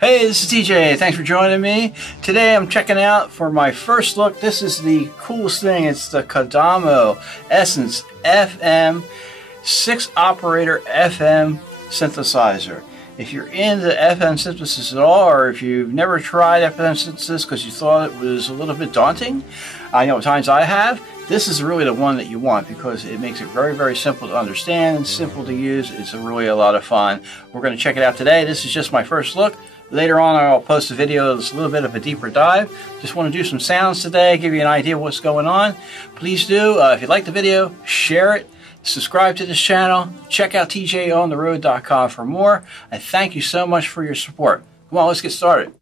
Hey, this is TJ. Thanks for joining me. Today I'm checking out for my first look. This is the coolest thing. It's the Kodamo EssenceFM 6-operator FM synthesizer. If you're into FM synthesis at all, or if you've never tried FM synthesis because you thought it was a little bit daunting, I know at times I have, this is really the one that you want because it makes it very, very simple to understand and simple to use. It's really a lot of fun. We're going to check it out today. This is just my first look. Later on, I'll post a video that's a little bit of a deeper dive. Just want to do some sounds today, give you an idea of what's going on. Please do, if you like the video, share it, subscribe to this channel, check out tjontheroad.com for more. I thank you so much for your support. Come on, let's get started.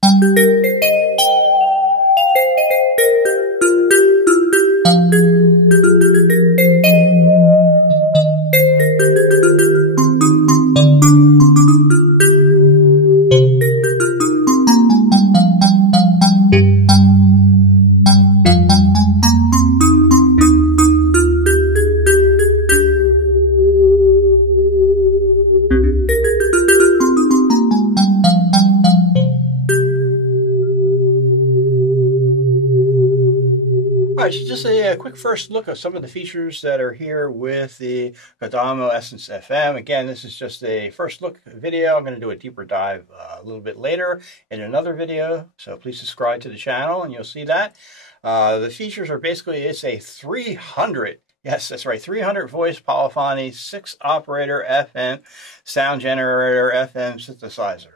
Alright, so just a quick first look at some of the features that are here with the Kodamo EssenceFM. Again, this is just a first look video. I'm going to do a deeper dive a little bit later in another video, so please subscribe to the channel and you'll see that. The features are basically, it's a 300, yes, that's right, 300 voice polyphony, 6-operator FM sound generator FM synthesizer.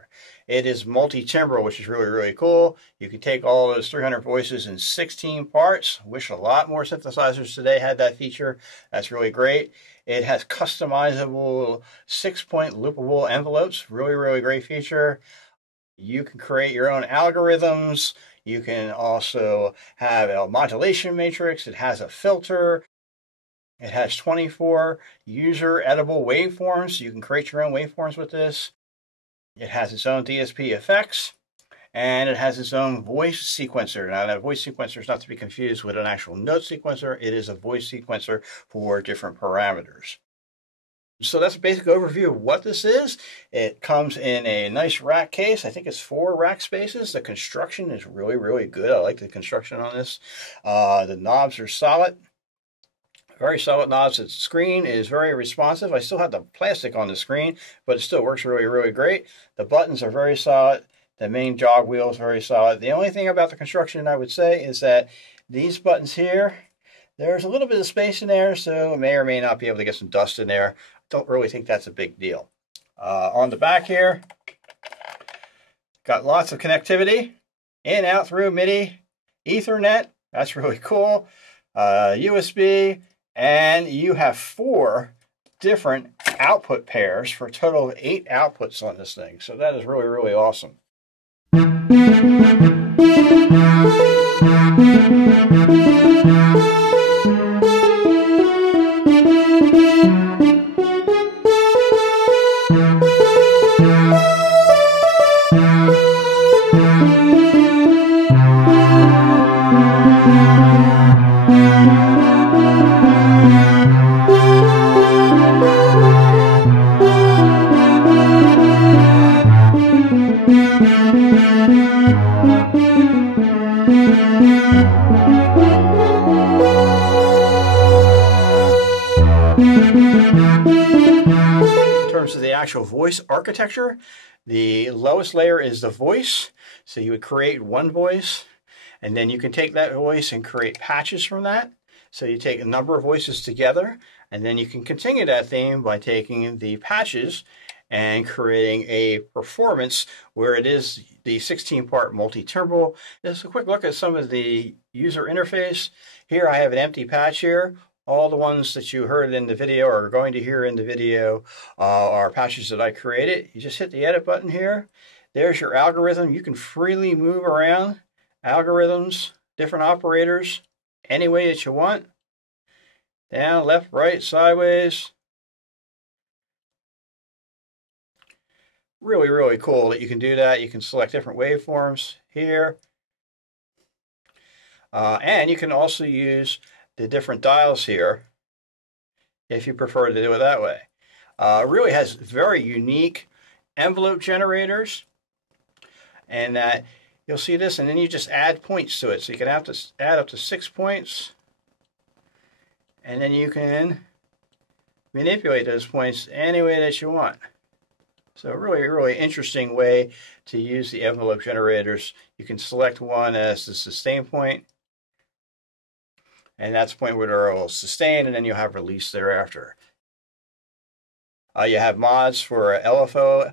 It is multi-timbral, which is really, really cool. You can take all those 300 voices in 16 parts. Wish a lot more synthesizers today had that feature. That's really great. It has customizable 6-point loopable envelopes. Really, really great feature. You can create your own algorithms. You can also have a modulation matrix. It has a filter. It has 24 user editable waveforms. So you can create your own waveforms with this. It has its own DSP effects, and it has its own voice sequencer. Now, that voice sequencer is not to be confused with an actual note sequencer. It is a voice sequencer for different parameters. So that's a basic overview of what this is. It comes in a nice rack case. I think it's 4 rack spaces. The construction is really, really good. I like the construction on this. The knobs are solid. Very solid knobs. The screen is very responsive. I still have the plastic on the screen, but it still works really, really great. The buttons are very solid. The main jog wheel is very solid. The only thing about the construction I would say is that these buttons here, there's a little bit of space in there, so may or may not be able to get some dust in there. Don't really think that's a big deal. On the back here, got lots of connectivity. In, out, through, MIDI, Ethernet. That's really cool. USB. And you have 4 different output pairs for a total of 8 outputs on this thing. So that is really, really awesome. In terms of the actual voice architecture, the lowest layer is the voice. So you would create one voice, and then you can take that voice and create patches from that. So you take a number of voices together, and then you can continue that theme by taking the patches and creating a performance where it is the 16-part multi-timbral. Just a quick look at some of the user interface. Here I have an empty patch here. All the ones that you heard in the video or are going to hear in the video are patches that I created. You just hit the edit button here. There's your algorithm. You can freely move around algorithms, different operators, any way that you want. Down, left, right, sideways. Really, really cool that you can do that. You can select different waveforms here. And you can also use the different dials here if you prefer to do it that way. It really has very unique envelope generators. and that you'll see this, and then you just add points to it. So you can have to add up to 6 points, and then you can manipulate those points any way that you want. So really interesting way to use the envelope generators. You can select one as the sustain point, and that's the point where it will sustain, and then you'll have release thereafter. You have mods for LFO,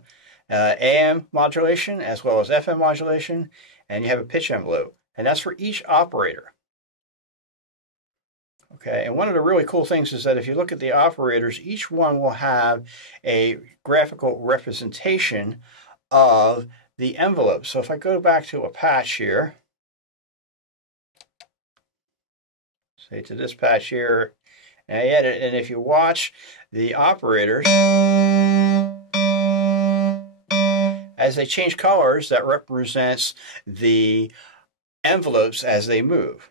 AM modulation, as well as FM modulation, and you have a pitch envelope, and that's for each operator. Okay, and one of the really cool things is that if you look at the operators, each one will have a graphical representation of the envelope. So if I go back to a patch here, say to this patch here, and I edit, and if you watch the operators, as they change colors, that represents the envelopes as they move.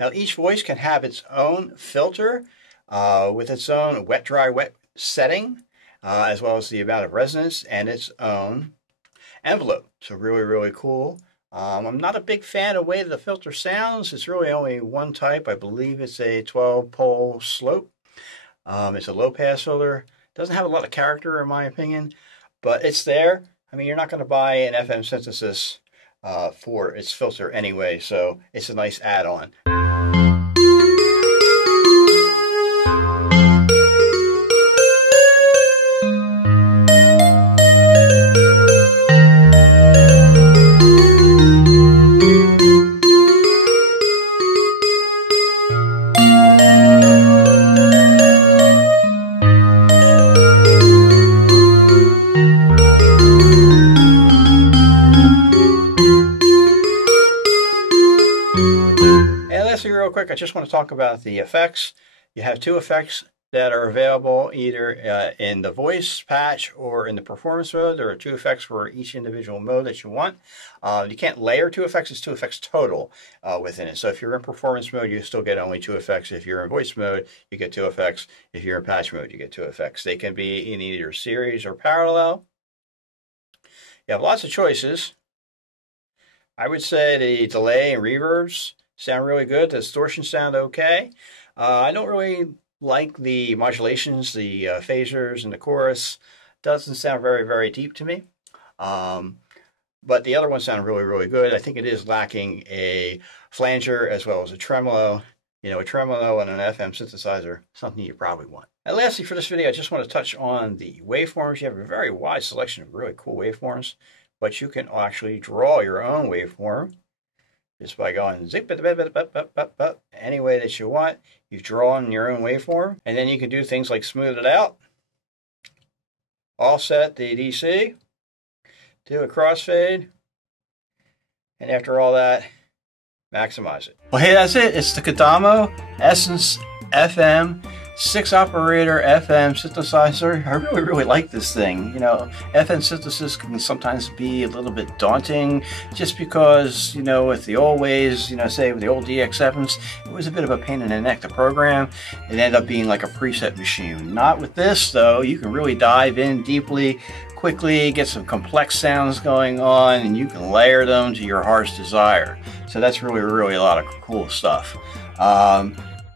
Now each voice can have its own filter with its own wet, dry, wet setting, as well as the amount of resonance and its own envelope. So really cool. I'm not a big fan of the way the filter sounds. It's really only one type. I believe it's a 12-pole slope. It's a low-pass filter. Doesn't have a lot of character in my opinion, but it's there. I mean, you're not going to buy an FM synthesis for its filter anyway, so it's a nice add-on. Real quick, I just want to talk about the effects. You have two effects that are available either in the voice patch or in the performance mode. There are two effects for each individual mode that you want. You can't layer two effects, it's two effects total within it. So if you're in performance mode, you still get only two effects. If you're in voice mode, you get two effects. If you're in patch mode, you get two effects. They can be in either series or parallel. You have lots of choices. I would say the delay and reverbs sound really good. The distortions sound okay. I don't really like the modulations, the phasers and the chorus. Doesn't sound very deep to me. But the other ones sound really good. I think it is lacking a flanger as well as a tremolo. You know, a tremolo and an FM synthesizer, something you probably want. And lastly, for this video, I just want to touch on the waveforms. You have a very wide selection of really cool waveforms, but you can actually draw your own waveform just by going zip any way that you want. You've drawn your own waveform, and then you can do things like smooth it out, offset the DC, do a crossfade, and after all that, maximize it. Well, hey, that's it. It's the Kodamo EssenceFM 6-operator FM synthesizer. I really like this thing. You know, FM synthesis can sometimes be a little bit daunting just because, you know, with the old ways, you know, say with the old DX7s, it was a bit of a pain in the neck to program. It ended up being like a preset machine. Not with this, though. You can really dive in deeply, quickly, get some complex sounds going on, and you can layer them to your heart's desire. So that's really a lot of cool stuff.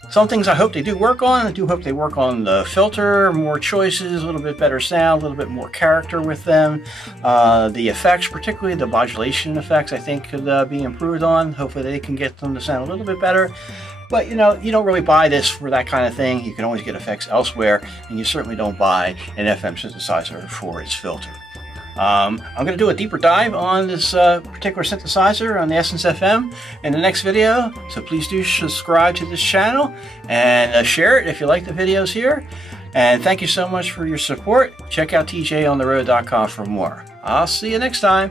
Some things I hope they do work on. I do hope they work on the filter, more choices, a little bit better sound, a little bit more character with them. The effects, particularly the modulation effects, I think could be improved on. Hopefully they can get them to sound a little bit better. But you know, you don't really buy this for that kind of thing. You can always get effects elsewhere, and you certainly don't buy an FM synthesizer for its filter. I'm going to do a deeper dive on this particular synthesizer on the EssenceFM in the next video, so please do subscribe to this channel and share it if you like the videos here. And thank you so much for your support. Check out tjontheroad.com for more. I'll see you next time.